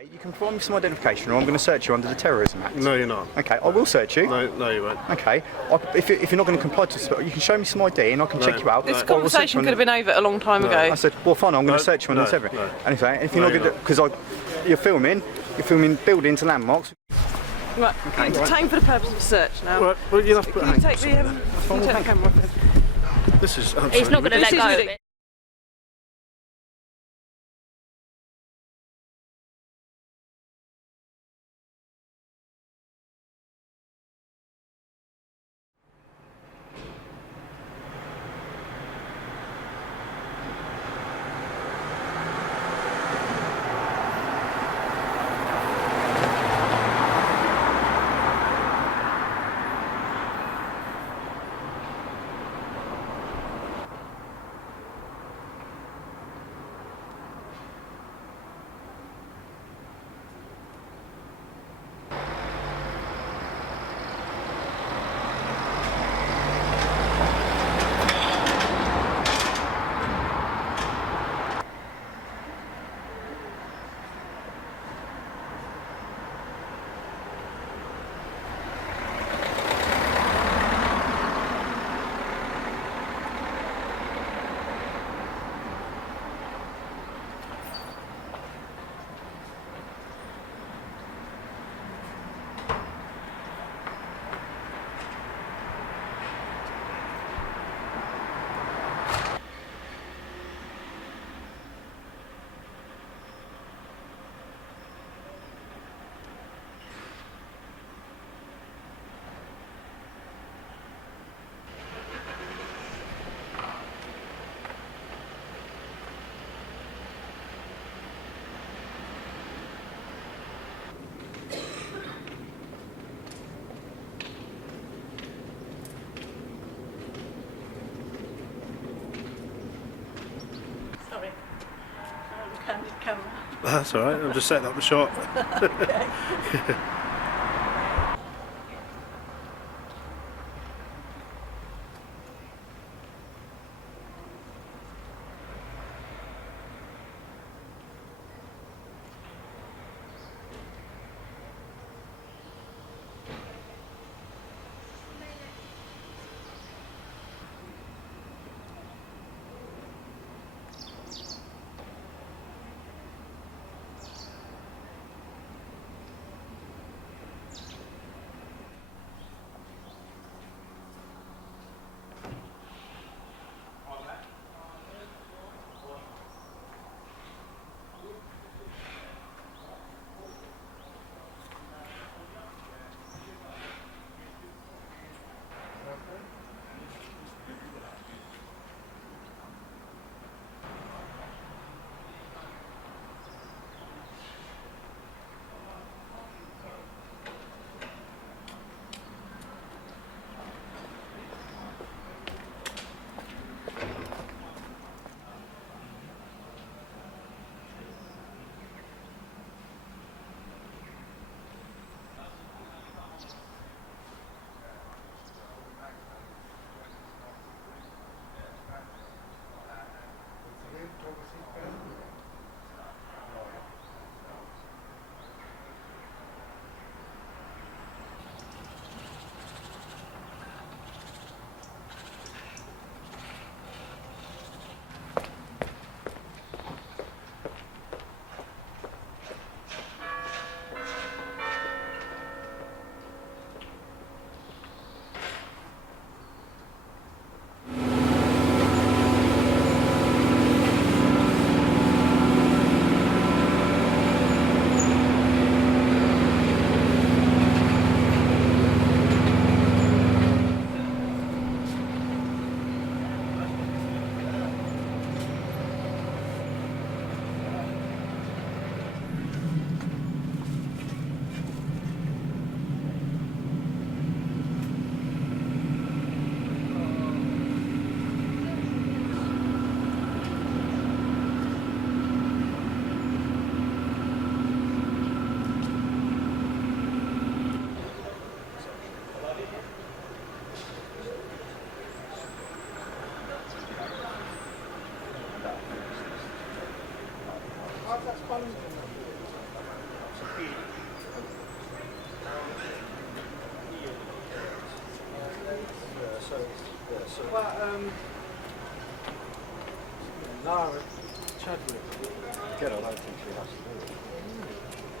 You can provide me some identification or I'm going to search you under the Terrorism Act. No, you're not. Okay, I will search you. No, you won't. Okay, if you're not going to comply to you can show me some ID and I can check you out. This conversation could have been over a long time ago. I said, well fine, I'm going to search you on this everything. Anyway, if you're not going to, because you're filming buildings and landmarks. Right, okay, you're detained for the purpose of a search now. Right, well you'll have to put Can you take the camera off him? This is He's not going to let go of it. Camera. That's alright, I'm just setting up the shot. Okay. Lara Chadwick. Good, I don't think she has to do it.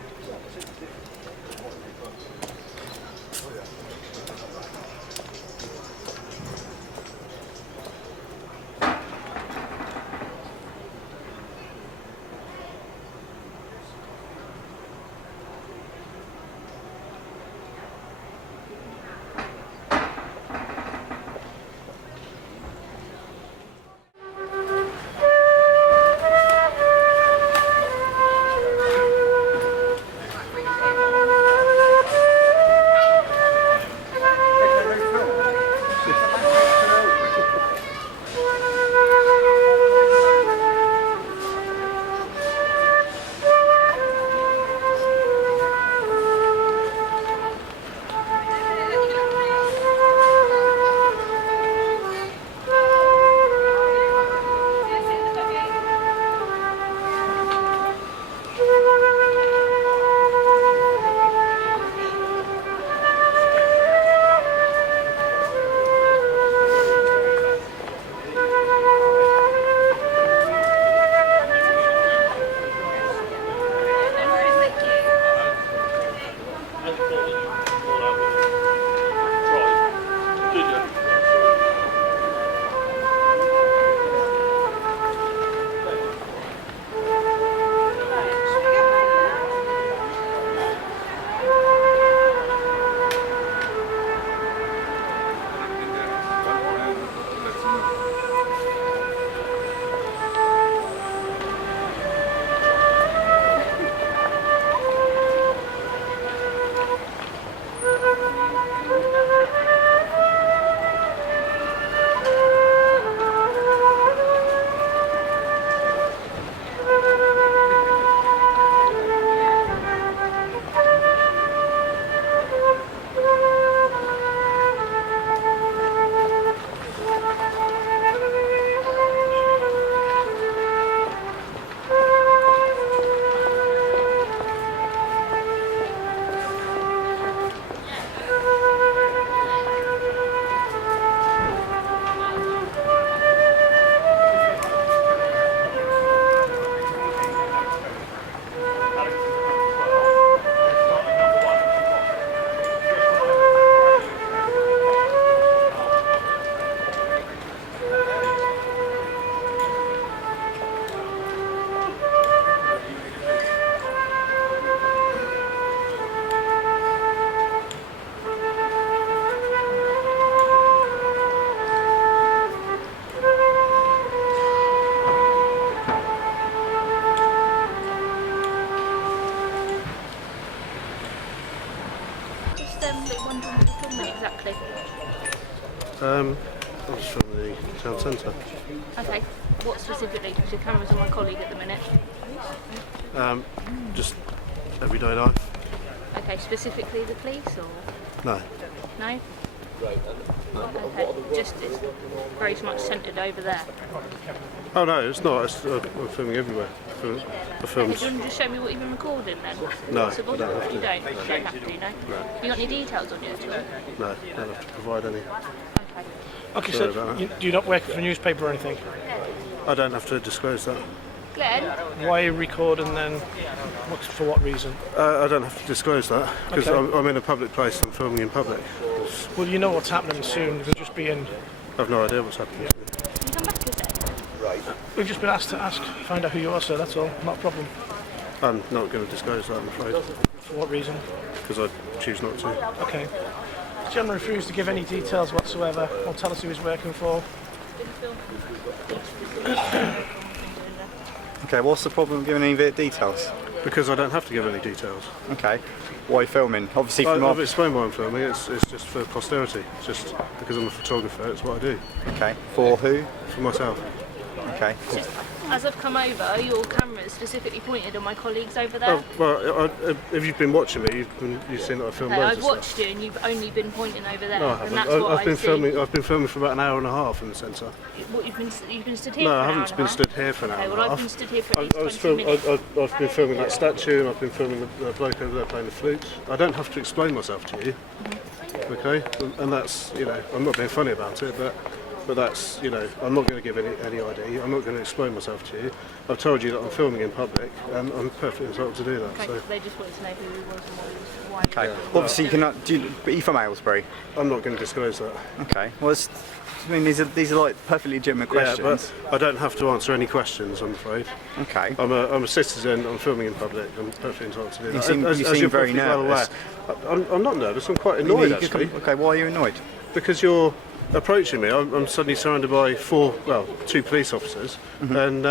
exactly? I was from the town centre. Okay. What specifically? Because your camera's on my colleague at the minute. Just everyday life. Okay, specifically the police or? No. No? Okay, just it's very much centred over there. Oh no, it's not. I'm filming everywhere. The Okay, films. do you want to just show me what you've been recording then? No, Possible? I don't have to. You don't? You don't have to, no? You got any details on you at all? No, don't have to provide any. Okay. Okay, Sorry so about that. do you not work for a newspaper or anything? I don't have to disclose that. Glenn? Why record and then for what reason? I don't have to disclose that because Okay. I'm in a public place. I'm filming in public. Well, you know what's happening soon. We'll just be in. I've no idea what's happening. Can you come back a sec? We've just been asked to find out who you are, sir. That's all. Not a problem. I'm not going to disclose that, I'm afraid, For what reason? because I choose not to. Okay. The gentleman refused to give any details whatsoever or tell us who he's working for. Okay, what's the problem with giving any details? Because I don't have to give any details. Okay, why are you filming? Obviously from I've explained why I'm filming. It's just for posterity. It's just because I'm a photographer. It's what I do Okay, for who? for myself. Okay, as I've come over, your camera's specifically pointed on my colleagues over there. Oh, well, if you've been watching me, you've seen that I've filmed Okay, loads I've of watched stuff. you and you've only been pointing over there. No, I and haven't. that's what I've been see. filming. I've been filming for about an hour and a half in the centre. What, you've been stood here No, for I an hour haven't and been a half? stood here for an hour Okay, and well a I've half. been stood here for at least 20 I've minutes. been filming that statue, and I've been filming the bloke over there playing the flute. I don't have to explain myself to you, okay? And that's, you know, I'm not being funny about it, but that's, you know, I'm not going to give any ID. I'm not going to explain myself to you. I've told you that I'm filming in public, and I'm perfectly entitled to do that. Okay, So they just wanted to know who he was and why. Okay. Obviously, you cannot. Are you from Aylesbury? I'm not going to disclose that. Okay. Well, I mean, these are like perfectly legitimate questions. Yeah, but I don't have to answer any questions, I'm afraid. Okay. I'm a citizen. I'm filming in public. I'm perfectly entitled to do that. You seem you're very perfectly well nervous. aware. I'm not nervous. I'm quite You know, annoyed you could actually. okay. Why are you annoyed? Because you're approaching me. I'm suddenly surrounded by two police officers, and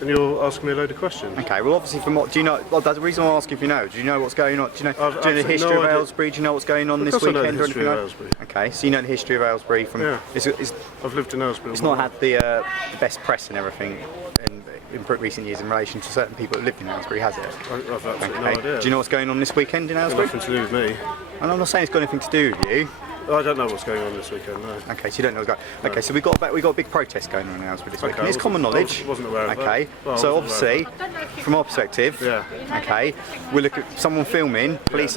you're asking me a load of questions. Okay, well obviously from what, do you know, well, that's the reason I ask if you know, do you know what's going on, do you know, I've do you know the absolutely history no of idea. Aylesbury, do you know what's going on this course I know the weekend or history anything of like Aylesbury. Okay, so you know the history of Aylesbury from, Yeah. it's I've lived in Aylesbury. it's not had the best press and everything in recent years in relation to certain people that lived in Aylesbury, has it? I've absolutely no Okay, idea. do you know what's going on this weekend in Aylesbury? Nothing to do with me. And I'm not saying it's got anything to do with you. I don't know what's going on this weekend. No. Okay, so you don't know what's going on. Okay, so we got a big protest going on in Aylesbury this weekend. It's I common knowledge. wasn't aware of that. Okay, Well, I so wasn't aware of obviously, from our perspective, Yeah. okay, we look at someone filming police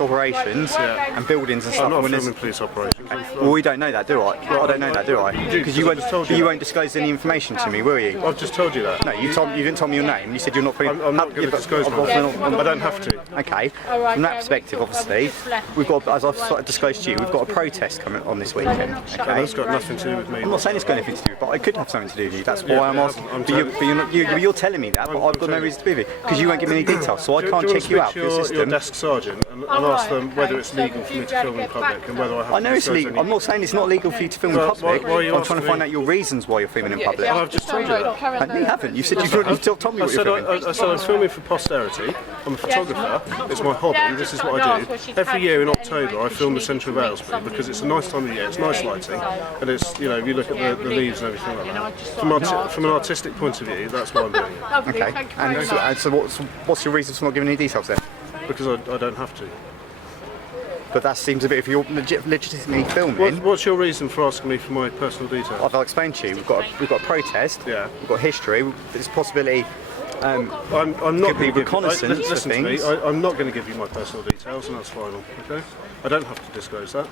operations and buildings and stuff. I'm not and when there's- filming police operations. well, we don't know that, do I? I don't know that, do I? Because you I just told won't, you that. won't disclose any information to me, will you? I've just told you that. No, you didn't tell me your name. You said you're not filming. I'm not going to disclose myself. I don't have to. Okay, from that perspective, obviously, we've got, as I've sort of disclosed to you, we've got a protest coming on this weekend. And Okay. that's got nothing to do with me. I'm not saying it's got anything to do with it, but it could have something to do with you. That's why Yeah, I'm but asking. I'm You're telling me that, but I've got no reason to believe it because you won't give me any details, so I can't check you out for your your system. desk sergeant and ask them whether it's legal for me to film in public and whether I have I to know it's disclose legal. any- I'm not saying it's not legal for you to film in Well, public. why are you I'm trying to asking find me? out your reasons why you're filming in public. I've just told you that. And you haven't. You said you've already told me I what you're said filming. I said I'm filming for posterity. I'm a photographer. It's my hobby. This is what I do. Every year in October, I film the centre of Aylesbury because it's a nice time of year. It's nice lighting, and it's, you know, you look at the leaves and everything like that. From an artistic point of view, that's what I'm doing. Okay. And so what's your reasons for not giving any details then? Because I don't have to. But that seems a bit, if you're legitimately filming. What's your reason for asking me for my personal details? I'll explain to you. We've got a protest. Yeah. We've got history. There's a possibility. I'm not Could be going to give reconnaissance of listen to me. things. I'm not going to give you my personal details, and that's final. Okay? I don't have to disclose that.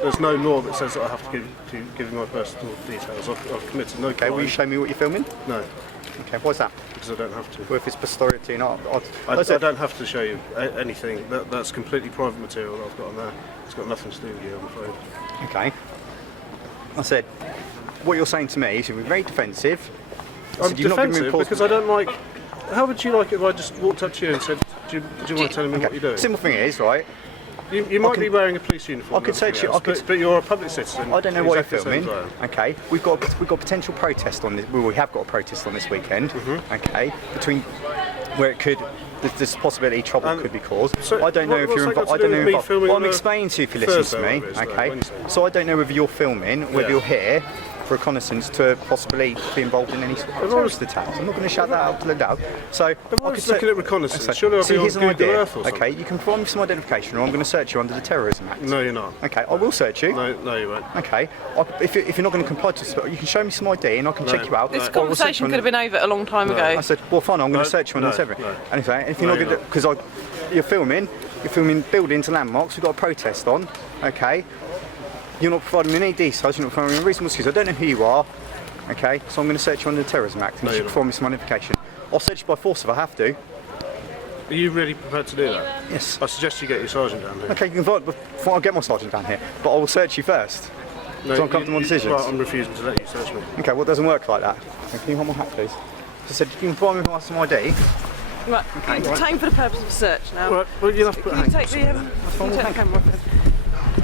There's no law that says that I have to give you my personal details. I've committed no Okay, crime. will you show me what you're filming? No, Okay, what's that? because I don't have to. Well, if it's posterity and art, I don't have to show you anything. That's completely private material that I've got on there. It's got nothing to do with you, I'm afraid. Okay. I said, what you're saying to me is you're very defensive. I I'm said, you've not given me defensive plausible- because I don't like. How would you like it if I just walked up to you and said, "Do you want to tell me what you're doing?" Simple thing is, right? You might be wearing a police uniform. I could and everything search you- I else, could- but you're a public citizen. I don't know what exactly you're the same filming. as I am. Okay, we've got potential protest on this. Well, we have got a protest on this weekend. Okay, between where it could. There's a possibility trouble could be caused. so I don't know if what's you're that got involved. I to don't do know with me involved. filming Well, on I'm a explaining to you if you listen to Thursday, me. whatever it is, Okay, Wednesday? so I don't know whether you're filming, whether Yeah. you're here for reconnaissance to possibly be involved in any sort of terrorist attacks. I'm not going to shout that out to the loud. So If I was looking at reconnaissance, so surely I'd be on here's an Google idea. Earth or something. Okay, you can provide me some identification, or I'm going to search you under the Terrorism Act. No, you're not. Okay, I will search you. No, you won't. Okay, if you're not going to comply to, you can show me some ID and I can check you out. This I will search you conversation on could have been over a long time ago. I said, well, fine, I'm going No, to search you on this no, everything. no. Anyway, if you're No, not going you're to, because you're filming buildings and landmarks, we've got a protest on, okay? You're not providing me any details, you're not providing me reasonable excuse. I don't know who you are, okay? So I'm going to search you under the Terrorism Act and No, you should you're not. provide me some identification. I'll search you by force if I have to. Are you really prepared to do that? Yes. I suggest you get your sergeant down here. Okay, you can vote before I get my sergeant down here, but I will search you first. No, so I'm comfortable on decisions. Well, I'm refusing to let you search me. Okay, well, it doesn't work like that. Okay, can you hold my hat, please? I said, you can provide me with some ID. Right, you're detained for the purpose of search now. Right, well, you'll have to put Can you handcuffs take on. the camera?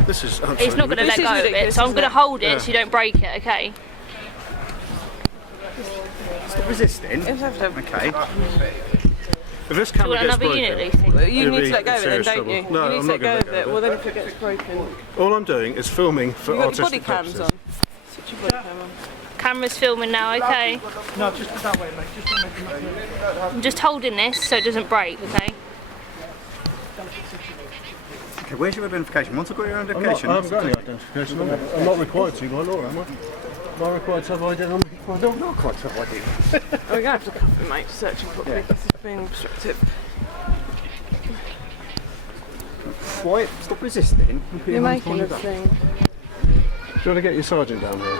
This is absolutely It's not going to This let is go of it, ridiculous, so I'm isn't going it? to hold it Yeah. so you don't break it, okay? Stop resisting. Yes, I have to. Okay. If this Do you camera want gets another unit, broken, Lucy? You You'll need be to let go in of it then, serious don't trouble. you? No, You need I'm to not let go gonna of let it. go of Well, then if it gets broken, all I'm doing is filming for you've got your body artistic cams purposes. on. Switch your body cam on. camera's filming now, okay? No, just that way, mate. Just to make it I'm just holding this so it doesn't break, okay? Okay, where's your identification? Once I've got your I identification... haven't got any identification. I'm not required to by law, am I? Am I required to have ID on me? Well, no, I'm not quite sure what I do. Oh, we're going to have to cuff him, mate, searching properly. This is being obstructive. Why? Stop resisting. You're making a thing. Do you want to get your sergeant down here?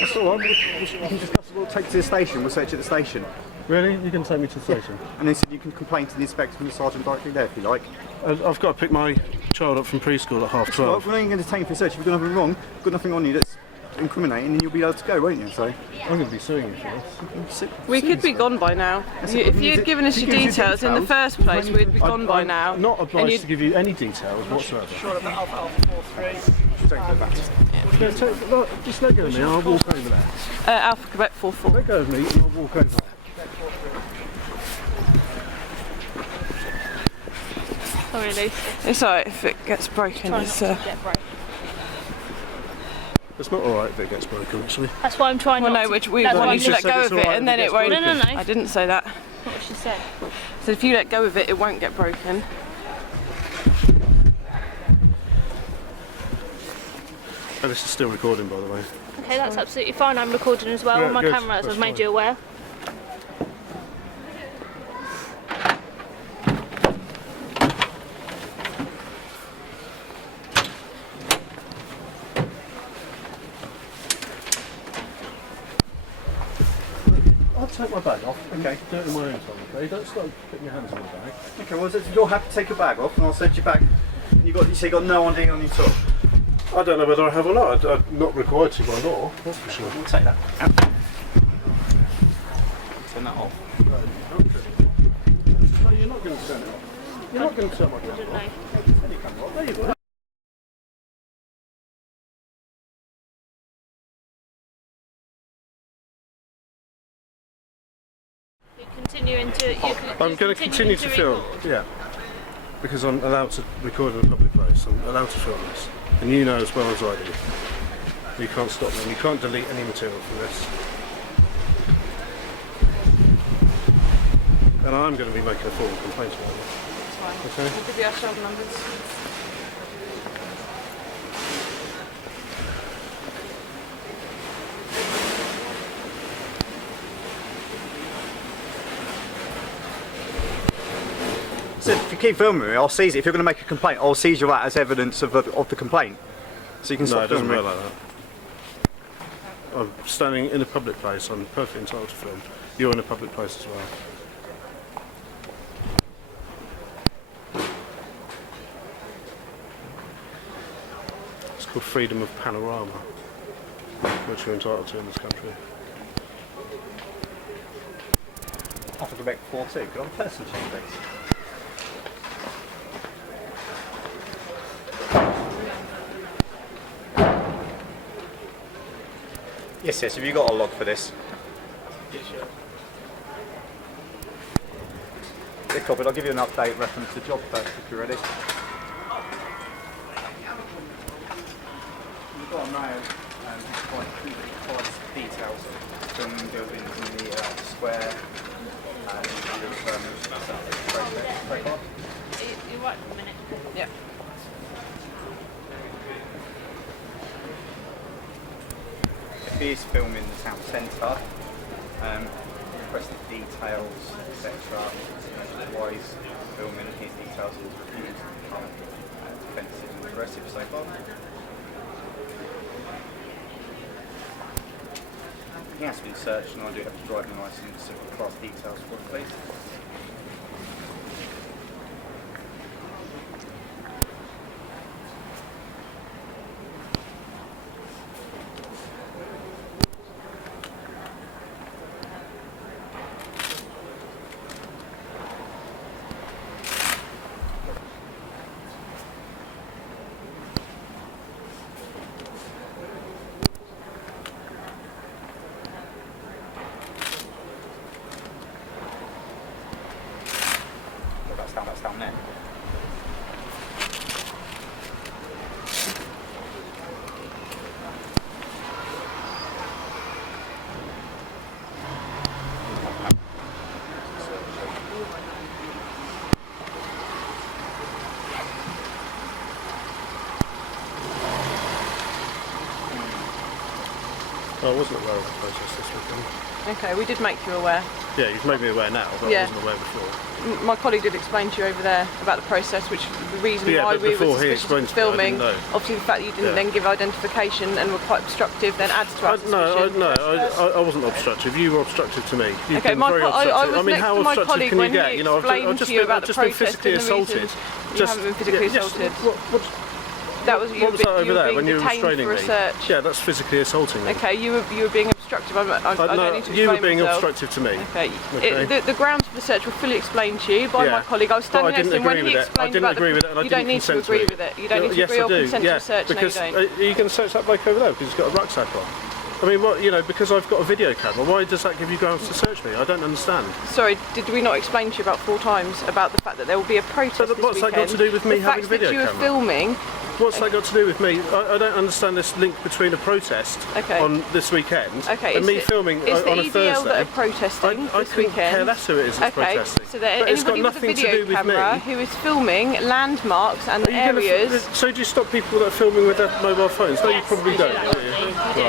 That's all right. You can just we'll take to the station. We'll search at the station. Really? You can take me to the station? And they said you can complain to the inspector and the sergeant directly there if you like. I've got to pick my child up from preschool at 12:30. Well, we're only going to detain you for search. If you've done nothing wrong, got nothing on you that's incriminating, then you'll be able to go, won't you? So I'm going to be suing you for this. We could be gone by now. If you'd given us your details in the first place, we'd be gone by now. I'm not And obliged you'd- to give you any details whatsoever. Sure about Alpha 43. don't go back. Just let go of me, I'll walk over there. Alpha Quebec 44. Let go of me and I'll walk over there. Sorry, Lucy. It's alright if it gets broken. Try It's, not to get broke. It's not alright if it gets broken, actually. That's why I'm trying well, not no, to. which we That's want why you I'm to let just go it's of it alright and then if it it won't. gets broken. No, no, no. I didn't say that. That's what she said. So if you let go of it, it won't get broken. And this is still recording, by the way. Okay, that's absolutely fine. I'm recording as well Yeah, on my good. camera, as That's I've made fine. you aware. I'll take my bag off. Okay. Do it in my own time, okay? Don't start putting your hands on my bag. Okay, well, you'll have to take your bag off and I'll search your bag. You say you got no ID on your top. I don't know whether I have or not. I'm not required to by law, that's for sure. We'll take that out. Turn that off. No, you're not going to turn it off. You're not going to turn my I camera don't off. know. There you go. You're continuing to. I'm going to continue to film, yeah. Because I'm allowed to record in a public place. I'm allowed to film this. And you know as well as I do. You can't stop me. You can't delete any material from this. And I'm going to be making a formal complaint about it. It's fine. Okay. We'll give you our shoulder numbers. So if you keep filming me, I'll seize it. If you're going to make a complaint, I'll seize you out as evidence of the complaint. So you can No, stop it doesn't filming work me. like that. I'm standing in a public place. I'm perfectly entitled to film. You're in a public place as well. It's called freedom of panorama, which you're entitled to in this country. I have to go back 4-2. Could I have a person check, please? Yes, have you got a log for this? Yes, sure. Yeah, copy. I'll give you an update reference to job first if you're ready. You've got a mail quite details from buildings in the square and You're right for a minute. Yeah. If he is filming the town centre, requested details, etc. Why he's filming his details is refused to become defensive and aggressive so far. He has been searched and I do have a driving licence of class details for the police. That's down there. I wasn't aware of the process this weekend. Okay, we did make you aware. Yeah, you've made me aware now, but Yeah. I wasn't aware before. My colleague did explain to you over there about the process, which the reason Yeah, why but we were before he suspicious explained of to me, I filming, didn't know. obviously the fact that you didn't Yeah. then give identification and were quite obstructive then adds to our suspicion. I wasn't obstructive. You were obstructive to me. You've Okay, been my very co- I obstructive. was mean, next how to my obstructive colleague can you when get? he You know, explained to you about the I've just been protest physically and the assaulted. reasons. You haven't been physically assaulted. What That was you was that were over there being when you were detained restraining for me? a search. Yeah, that's physically assaulting me. Okay, you were being obstructive. I don't need to you were explain being myself. obstructive to me. Okay. Okay. The grounds for the search were fully explained to you by Yeah. my colleague. I was But I standing next didn't to him when agree he with it. I explained didn't about agree with it, and I you don't didn't need to consent to agree it. with it. You don't need to Yes, agree I or do. consent Yeah, to a search. because No, you don't. you can search that bloke over there because he's got a rucksack on. I mean, what, you know, because I've got a video camera, why does that give you grounds to search me? I don't understand. Sorry, did we not explain to you about 4 times about the fact that there will be a protest But this what's that weekend? got to do with me the having a fact video that you were camera? filming. What's that got to do with me? I don't understand this link between a protest Okay. on this weekend Okay, and is me it- filming is the on a EDL Thursday. that are protesting I this couldn't weekend? care less who it is that's Okay, protesting. so that But it's got anybody with a nothing to video do with camera me. who is filming landmarks and Are you gonna areas. so do you stop people that are filming with their mobile phones? No, you probably we don't. do, Do you? actually, we do.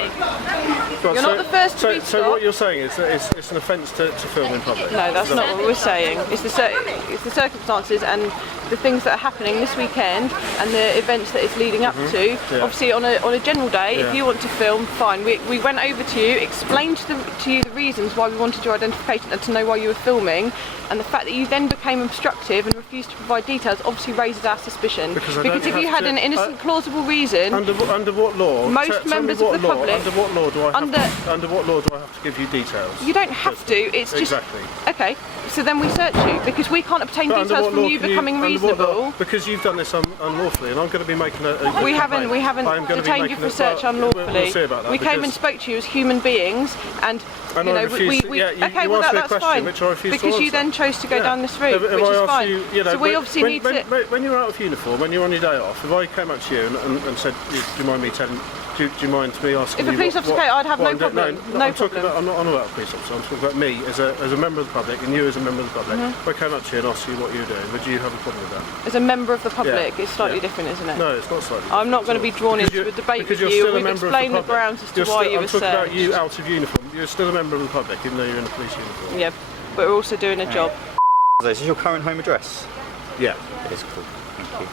Right, You're not the first to be So what stopped. you're saying is that it's an offence to film in public? No, that's not what we're saying. It's the circumstances and the things that are happening this weekend and the events that it's leading up to. Yeah. Obviously, on a general day, Yeah. if you want to film, fine. We went over to you, explained to you the reasons why we wanted your identification and to know why you were filming, and the fact that you then became obstructive and refused to provide details obviously raises our suspicion. Because I don't if you have had to- an innocent, plausible reason, Under what law? Most Tell me members what of the law, public- Under what law do I have Under- under what law do I have to give you details? you don't have to. It's just Exactly. okay. So then we search you because we can't obtain But under details what from law you can becoming under what law- reasonable. Because you've done this unlawfully, and I'm going to be making a We haven't complaint. I'm gonna be detained you making for search unlawfully. We'll see about that. We came and because- spoke to you as human beings, and And you I know refused to- we yeah, you okay, asked well me a that's question fine which I refused to because you answer. then chose to go Yeah. down this route, If which I is asked fine. you know, So we obviously need to. when you're out of uniform, when you're on your day off, if I came up to you and said, do you mind me telling? Do you mind me asking If a you police what- officer what- came, I'd have what no I'm doing? problem. No, No I'm talking problem. about. I'm not on about a police officer. I'm talking about me as a member of the public and you as a member of the public. Mm-hmm. If I came up to you and asked you what you were doing, would you have a problem with that? As a member of the public, Yeah. it's slightly Yeah. different, isn't it? No, it's not slightly. I'm not going to be drawn Because into a you're- debate because with you're you. still a We've member of the explained the public. grounds as to You're why still- you I'm were talking about searched. you out of uniform. You're still a member of the public, even though you're in a police uniform. Yeah, but we're also doing a job. Is this your current home address? Yeah. It is cool. Thank you.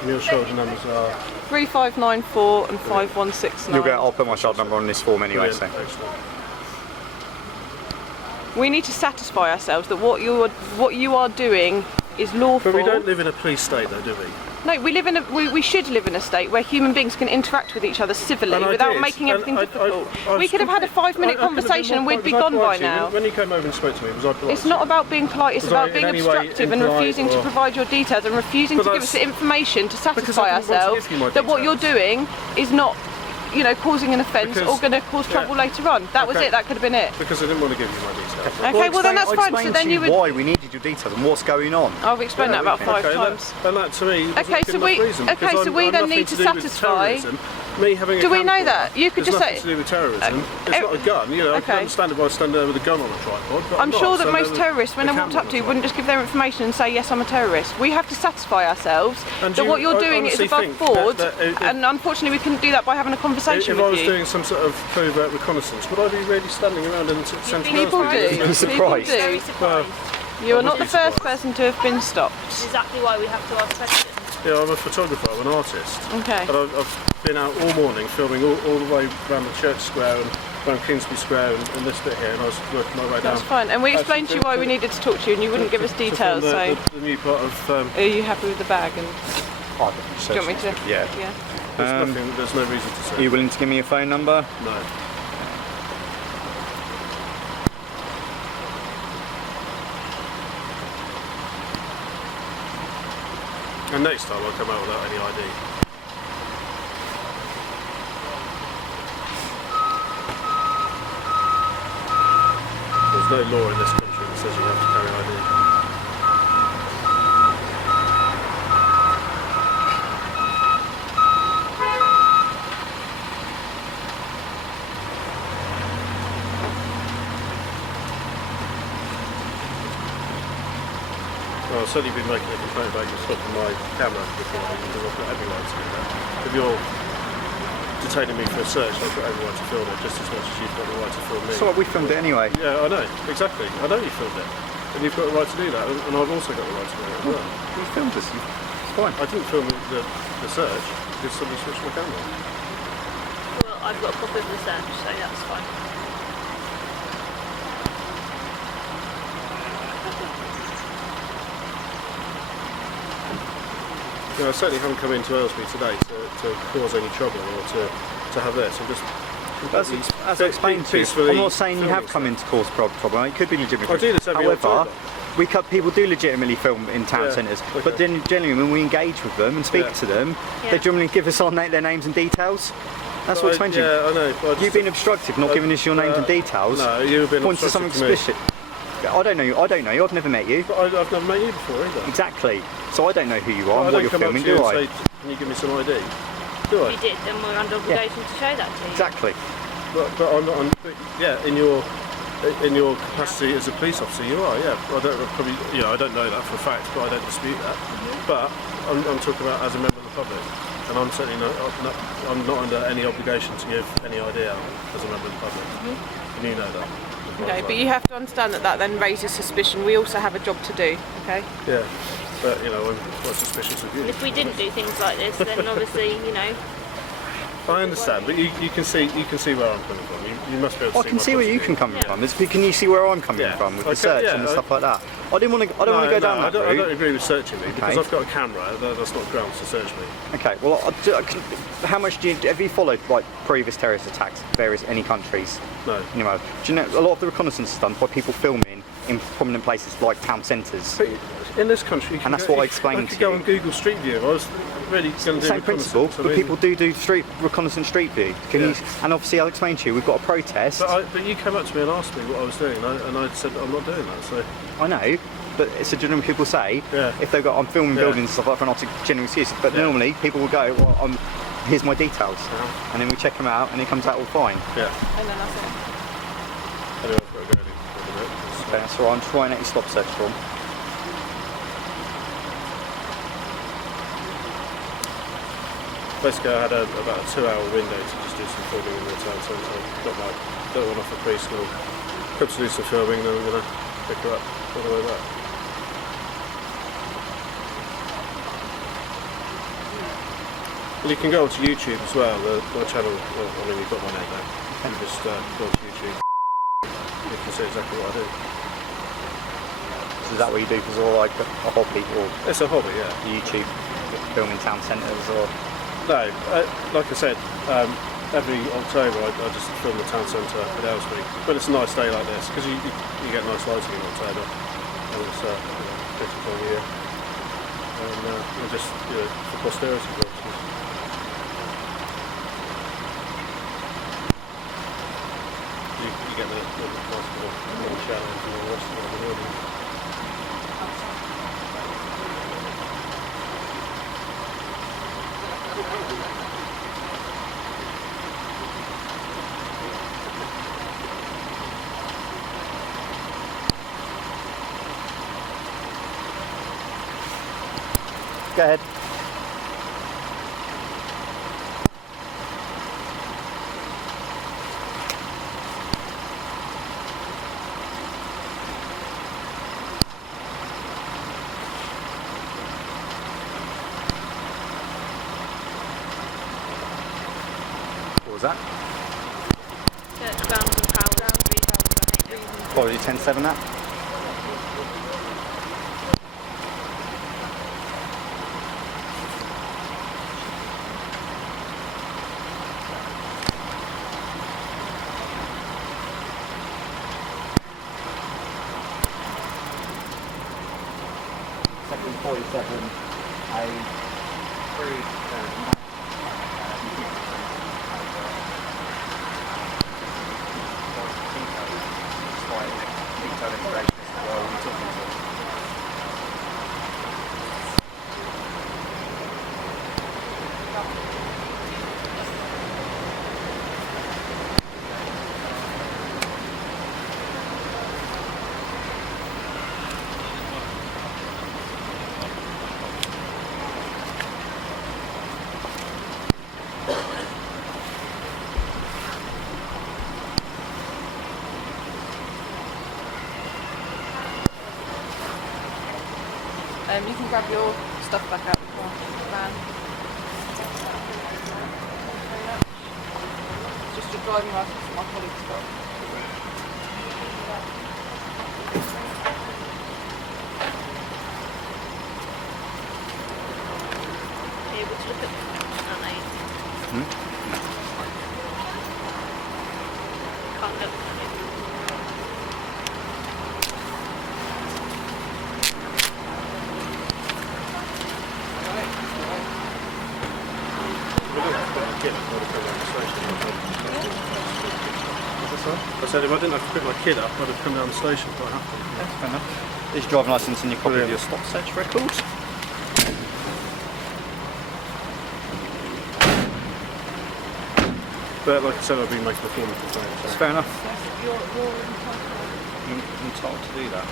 And your shoulder numbers are. 3594 and 5169. I'll put my child number on this form anyway. Brilliant. So. Excellent. We need to satisfy ourselves that what you are doing is lawful. But we don't live in a police state, though, do we? No, we should live in a state where human beings can interact with each other civilly And I without did. making And everything I difficult. was We could have had a 5-minute conversation and we'd be gone by now. When you came over and spoke to me, was I polite? It's not about being polite, it's Was I about being in any way obstructive and impolite refusing to or- provide your details and refusing But to give us that's- the information to Because I satisfy didn't want to ourselves give you my that what you're details. doing is not, causing an offence Because- or going to cause trouble yeah. later on. That was Okay. it, that could have been it. Because I didn't want to give you my details. Okay, well then that's I'll fine. So explain then to you would. why we needed your details and what's going on. I've explained that about 5 Okay, times. and that to me wasn't Okay, a good so enough we- reason, okay, because so I'm we then nothing need to do with satisfy- terrorism. Me having a Do we camera know that? You could there's just nothing say- to do with terrorism. It's not a gun, I okay. can understand if I stand there with a gun on a tripod. But I'm not. sure that Stand most there with terrorists, when a they walked camera up to you, on a wouldn't just give their information and say, yes, I'm a terrorist. We have to satisfy ourselves And that you- what you're I doing is honestly above think board, that if- and unfortunately we couldn't do that by having a conversation If I with was you. doing some sort of covert reconnaissance, would I be really standing around in central People Aylesbury? do. Be surprised. People Very do. surprised. You are I not the would be first surprised. person to have been stopped. Exactly why we have to ask questions. Yeah, I'm a photographer, I'm an artist. Okay. And I've been out all morning filming all the way around the church square and around Kingsby Square and this bit here, and I was working my way down. That's fine. And we explained to you why we needed to talk to you and you wouldn't give us to film details, so the new part of. are you happy with the bag? And Oh, do you want me to? Yeah. Yeah. There's no reason to Are say. you willing to give me your phone number? No. And next time I'll come out without any ID. There's no law in this country that says you have to carry ID. Well, I've certainly been making a complaint about you stopping my camera before, because I've got every right to do that. If you're detaining me for a search, I've got every right to film it just as much as you've got the right to film me. So we filmed it anyway. Yeah, I know, exactly. I know you filmed it. And you've got the right to do that, and I've also got the right to do it as well. We filmed this. It's fine. I didn't film the search because somebody switched my camera. Well, I've got a copy of the search, so that's fine. You know, I certainly haven't come into Aylesbury today to cause any trouble or to have this. I'm just As I explained to you, I'm not saying you have come in to cause problem. It could be legitimate. I do this every However, October. people do legitimately film in town centres, okay. but then generally when we engage with them and speak to them, they generally give us their names and details. That's what explains you. Yeah, I know. You've been obstructive, not giving us your names and details. No, you've been points to something obstructive to me. suspicious. I don't know you. I've never met you. But I've never met you before either. Exactly. So I don't know who you are I and what don't you're come up filming, to you do and I? say, can you give me some ID? Do I? If you did, then we're under obligation to show that to you. Exactly. But I'm not. In your capacity as a police officer, you are. Yeah. I don't know that for a fact, but I don't dispute that. But I'm talking about as a member of the public, and I'm certainly I'm not under any obligation to give any ID out as a member of the public. And you know that. Okay, but you have to understand that then raises suspicion. We also have a job to do, okay? Yeah, but I'm quite suspicious of you. If we didn't do things like this, then obviously, I understand, but you can see where I'm coming from. You must be able to I see can my see where point you of can view. come from. Can you see where I'm coming from with the search and stuff like that? I don't want to go down that I route. don't agree with searching me because I've got a camera. That's not grounds to search me. Okay, well, how much have you followed previous terrorist attacks in any countries? No. Do you know a lot of the reconnaissance is done by people filming in prominent places like town centres? But in this country, And that's what I explained I to could go you. on Google Street View. I was really going to do Same principle, reconnaissance. but people do reconnaissance street view. And obviously, I'll explain to you. We've got a protest. But you came up to me and asked me what I was doing, and I said I'm not doing that. So I know, but it's a general people say if they've got I'm filming buildings and stuff like that for not a genuine excuse. But normally people will go, well, here's my details, and then we check them out, and it comes out all fine. Yeah. And then that's it. Anyway, I've got to go in a minute. Okay, that's all right. I'm just writing out your stop search form. Basically, I had about a 2-hour window to just do some filming in the town centre. Got my little one off the preschool. Come to do some filming, then I'm going to pick her up all the way back. Well, you can go onto YouTube as well. My channel, you've got my name there. You just go onto YouTube. You can see exactly what I do. Is that what you do? Because it's all like a hobby, or It's a hobby, yeah. YouTube filming town centres, or No, like I said, every October I just film the town centre at Aylesbury. But it's a nice day like this because you get nice lighting in October, and it's 50 a year, and just for posterity purposes. You get the nice little challenge and all the rest of it in the morning. go ahead. What was that? Search grounds and powers. Probably 10-7 that. Section 47, a free You can grab your stuff back out of the van. Just your driving license that my colleague's got. Able to look at the mate. Can't look at it. I said if I didn't have to pick my kid up, I'd have come down the station quite happily. That's fair enough. Here's your driving licence and your copy of your stop search record. But like I said, I've been making a formal complaint. That's So. fair enough. You're You're entitled to do that.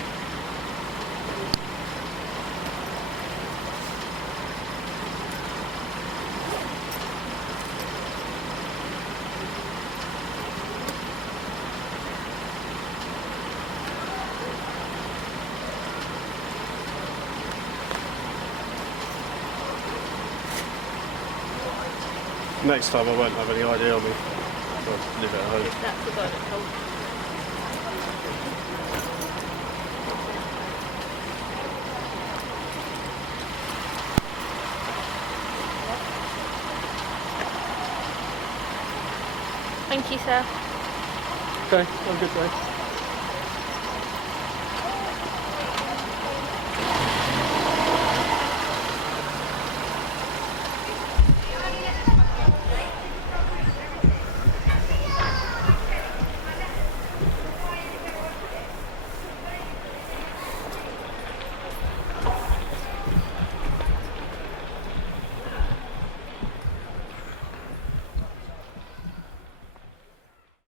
Next time I won't have any ID on me. I'll leave it at home. That's the guy that told me. Thank you, sir. Okay, have a good day.